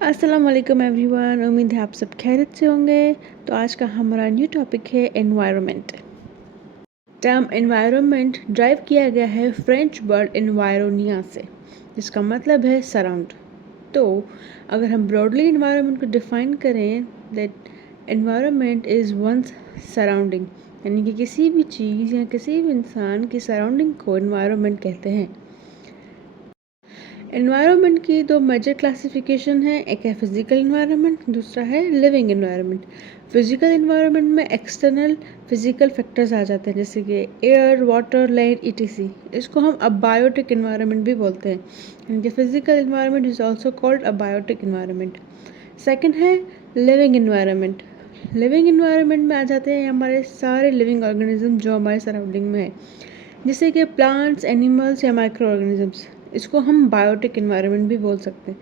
अस्सलाम वालेकुम एवरीवन। उम्मीद है आप सब खैरियत से होंगे। तो आज का हमारा न्यू टॉपिक है एनवायरनमेंट। टर्म एनवायरनमेंट ड्राइव किया गया है फ्रेंच वर्ड एनवायरोनिया से, जिसका मतलब है सराउंड। तो अगर हम ब्रॉडली एनवायरनमेंट को डिफाइन करें, that environment is one's surrounding, यानी कि किसी भी चीज़ या किसी भी इंसान की सराउंडिंग को एनवायरनमेंट कहते हैं। एनवायरनमेंट की दो मेजर क्लासिफिकेशन है, एक है फिजिकल एनवायरनमेंट, दूसरा है लिविंग एनवायरनमेंट। फिजिकल एनवायरनमेंट में एक्सटर्नल फिजिकल फैक्टर्स आ जाते हैं, जैसे कि एयर, वाटर, लैंड, ईटीसी। इसको हम अबायोटिक एनवायरनमेंट भी बोलते हैं, यानी कि physical environment is also called abiotic environment. Second है लिविंग एनवायरनमेंट। लिविंग एनवायरनमेंट में आ जाते हैं हमारे सारे लिविंग ऑर्गेनिज्म जो हमारे सराउंडिंग में है, जैसे कि प्लांट्स, एनिमल्स या माइक्रो ऑर्गेनिजम्स। इसको हम बायोटिक इन्वायरमेंट भी बोल सकते हैं।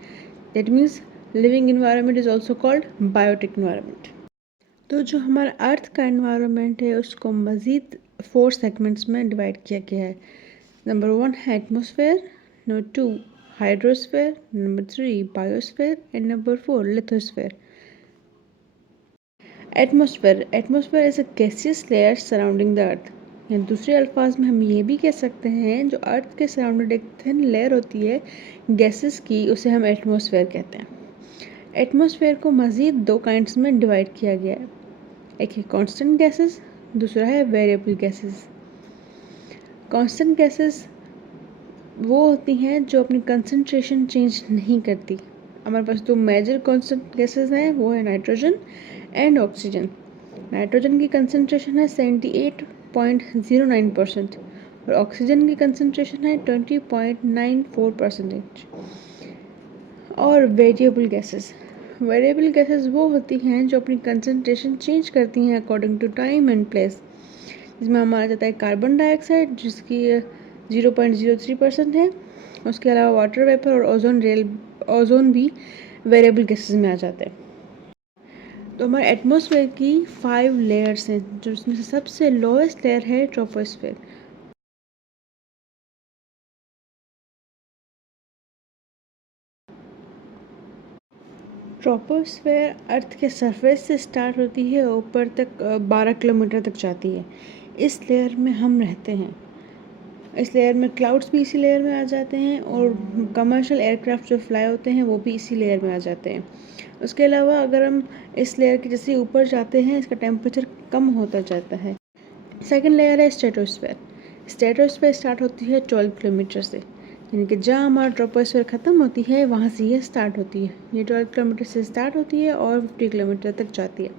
That means living environment is also called biotic environment. तो जो हमारा अर्थ का इन्वायरमेंट है उसको मज़ीद 4 सेगमेंट्स में डिवाइड किया गया है। नंबर 1 है atmosphere, number 2 hydrosphere, number 3 biosphere and number 4 lithosphere. Atmosphere is a gaseous layer surrounding the earth, या दूसरे अल्फाज में हम ये भी कह सकते हैं जो अर्थ के सराउंडेड एक थिन लेयर होती है गैसेस की, उसे हम एटमॉस्फेयर कहते हैं। एटमॉस्फेयर को मज़ीद 2 काइंड्स में डिवाइड किया गया है, एक है कांस्टेंट गैसेस, दूसरा है वेरिएबल गैसेस। कांस्टेंट गैसेस वो होती हैं जो अपनी कंसंट्रेशन चेंज नहीं करती। हमारे पास 2 मेजर कांस्टेंट गैसेस हैं, वो है नाइट्रोजन एंड ऑक्सीजन। नाइट्रोजन की कंसंट्रेशन है 78.09% और ऑक्सीजन की कंसंट्रेशन है 20.94%। और वेरिएबल गैसेस वो होती हैं जो अपनी कंसंट्रेशन चेंज करती हैं according to time and place, जिसमें हमारा जाता है कार्बन डाइऑक्साइड जिसकी 0.03% है। उसके अलावा वाटर वेपर और ओजोन भी वेरिएबल गैसेस में आ जाते हैं। तो हमारे एटमॉस्फेयर की 5 लेयर्स हैं, जो उसमें से सबसे लोएस्ट लेयर है ट्रोपोस्फेयर। ट्रोपोस्फेयर अर्थ के सरफेस से स्टार्ट होती है, ऊपर तक 12 किलोमीटर तक जाती है। इस लेयर में हम रहते हैं। इस लेयर में क्लाउड्स भी इसी लेयर में आ जाते हैं और कमर्शियल एयरक्राफ्ट जो फ्लाई होते हैं वो भी इसी लेयर में आ जाते हैं। उसके अलावा अगर हम इस लेयर के जैसे ऊपर जाते हैं, इसका टेम्परेचर कम होता जाता है। सेकेंड लेयर है स्ट्रेटोस्फेयर। स्ट्रेटोस्फेयर स्टार्ट होती है 12 किलोमीटर से, यानी कि जहाँ हमारा ट्रोपोस्फेयर ख़त्म होती है वहाँ से ये स्टार्ट होती है। ये 12 किलोमीटर से स्टार्ट होती है और 50 किलोमीटर तक जाती है।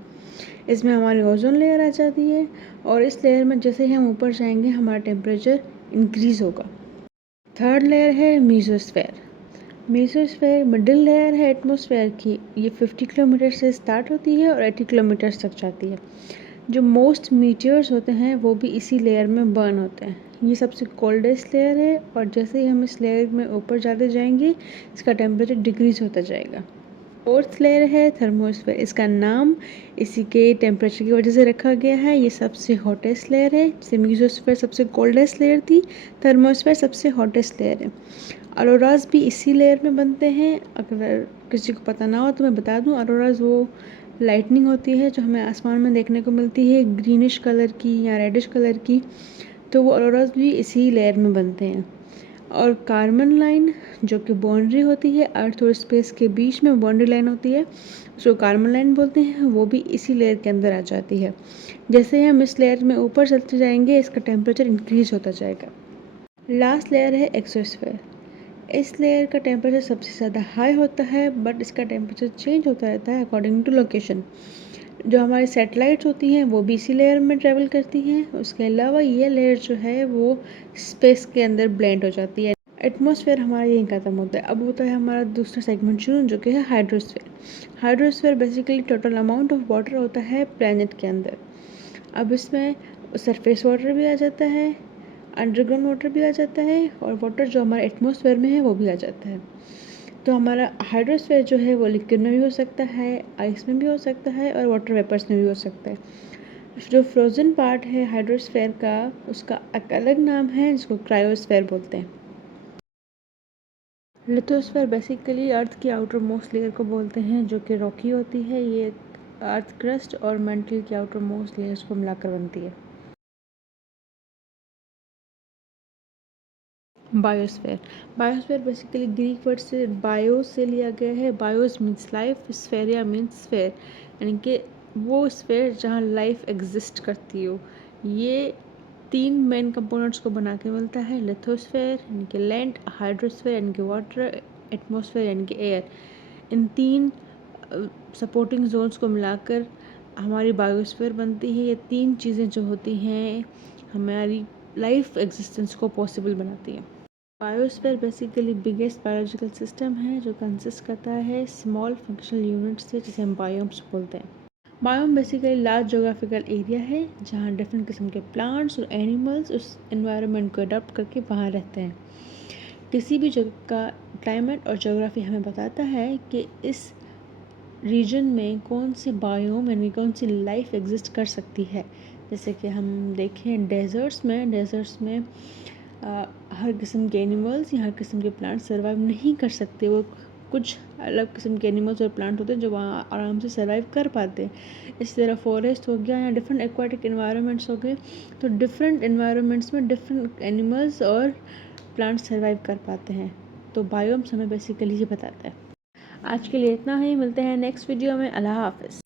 इसमें हमारी ओजोन लेयर आ जाती है और इस लेयर में जैसे ही हम ऊपर जाएंगे हमारा टेम्परेचर इंक्रीज़ होगा। थर्ड लेयर है मीसोस्फेयर। मीसोस्फेयर मिडिल लेयर है एटमॉस्फेयर की। ये 50 किलोमीटर से स्टार्ट होती है और 80 किलोमीटर तक जाती है। जो मोस्ट मीटियर्स होते हैं वो भी इसी लेयर में बर्न होते हैं। ये सबसे कोल्डेस्ट लेयर है और जैसे ही हम इस लेयर में ऊपर जाते जाएंगे इसका टेम्परेचर डिक्रीज़ होता जाएगा। फोर्थ लेयर है थर्मोस्फेयर। इसका नाम इसी के टेम्परेचर की वजह से रखा गया है। ये सबसे हॉटेस्ट लेयर है। जैसे मीसोस्फेयर सबसे कोल्डेस्ट लेयर थी, थर्मोस्फेयर सबसे हॉटेस्ट लेयर है। अरोराज भी इसी लेयर में बनते हैं। अगर किसी को पता ना हो तो मैं बता दूं, अरोराज वो लाइटनिंग होती है जो हमें आसमान में देखने को मिलती है ग्रीनिश कलर की या रेडिश कलर की, तो वो अरोराज भी इसी लेयर में बनते हैं। और कार्बन लाइन जो कि बाउंड्री होती है अर्थ और स्पेस के बीच में बाउंड्री लाइन होती है, उसको कार्बन लाइन बोलते हैं, वो भी इसी लेयर के अंदर आ जाती है। जैसे ही हम इस लेयर में ऊपर चलते जाएंगे इसका टेम्परेचर इंक्रीज होता जाएगा। लास्ट लेयर है एक्सोस्फेयर। इस लेयर का टेम्परेचर सबसे ज़्यादा हाई होता है, बट इसका टेम्परेचर चेंज होता रहता है अकॉर्डिंग टू लोकेशन। जो हमारी सैटेलाइट्स होती हैं वो भी इसी लेयर में ट्रैवल करती हैं। उसके अलावा ये लेयर जो है वो स्पेस के अंदर ब्लेंड हो जाती है। एटमॉस्फेयर हमारा यहीं ख़त्म होता है। अब होता है हमारा दूसरा सेगमेंट शुरू, जो कि है hydrosphere. Hydrosphere basically total amount of water होता है प्लैनेट के अंदर। अब इसमें सरफेस वाटर भी आ जाता है, अंडरग्राउंड वाटर भी आ जाता है और वाटर जो हमारे एटमॉस्फेयर में है वो भी आ जाता है। तो हमारा हाइड्रोस्फेयर जो है वो लिक्विड में भी हो सकता है, आइस में भी हो सकता है और वाटर वेपर्स में भी हो सकता है। जो फ्रोज़न पार्ट है हाइड्रोस्फेयर का, उसका एक अलग नाम है जिसको क्रायोस्फेयर बोलते हैं। लिथोस्फीयर बेसिकली अर्थ की आउटर मोस्ट लेयर को बोलते हैं, जो कि रॉकी होती है। ये अर्थ क्रस्ट और मेंटल की आउटर मोस्ट लेयर्स को मिलाकर बनती है। Biosphere. Biosphere basically Greek word से बायो से लिया गया है। बायोस मीन्स लाइफ, स्फेरिया मीन्स स्फेयर, यानी कि वो स्फेयर जहाँ लाइफ एग्जिस्ट करती हो। ये 3 मेन कंपोनेंट्स को बना के मिलता है। लिथोस्फेयर यानी कि लैंड, हाइड्रोस्फेयर यानी कि वाटर, एटमॉस्फेयर यानी कि एयर। इन 3 सपोर्टिंग जोन्स को मिलाकर हमारी बायोस्फीयर बनती है। ये 3 चीज़ें जो होती हैं हमारी लाइफ एग्जिस्टेंस को पॉसिबल बनाती हैं। Biosphere basically biggest biological system है, जो कंसिस्ट करता है स्मॉल फंक्शनल यूनिट्स से, जिसे हम बायोम्स बोलते हैं। Biome basically large geographical area है, जहाँ डिफरेंट किस्म के प्लांट्स और एनिमल्स उस एनवायरनमेंट को अडॉप्ट करके वहाँ रहते हैं। किसी भी जगह का क्लाइमेट और जोग्राफी हमें बताता है कि इस रीजन में कौन से बायोम यानी कौन सी लाइफ एग्जिस्ट कर सकती है। जैसे कि हम देखें डेजर्ट्स में हर किस्म के एनिमल्स या हर किस्म के प्लांट्स सर्वाइव नहीं कर सकते। वो कुछ अलग किस्म के एनिमल्स और प्लांट होते हैं जो वहाँ आराम से सर्वाइव कर पाते हैं। इसी तरह फॉरेस्ट हो गया या डिफरेंट एक्वाटिक एनवायरनमेंट्स हो गए, तो डिफरेंट एनवायरनमेंट्स में डिफरेंट एनिमल्स और प्लांट्स सर्वाइव कर पाते हैं। तो बायोम्स हमें बेसिकली ये बताता है। आज के लिए इतना ही, मिलते हैं नेक्स्ट वीडियो में। अल्लाह हाफ़िज़।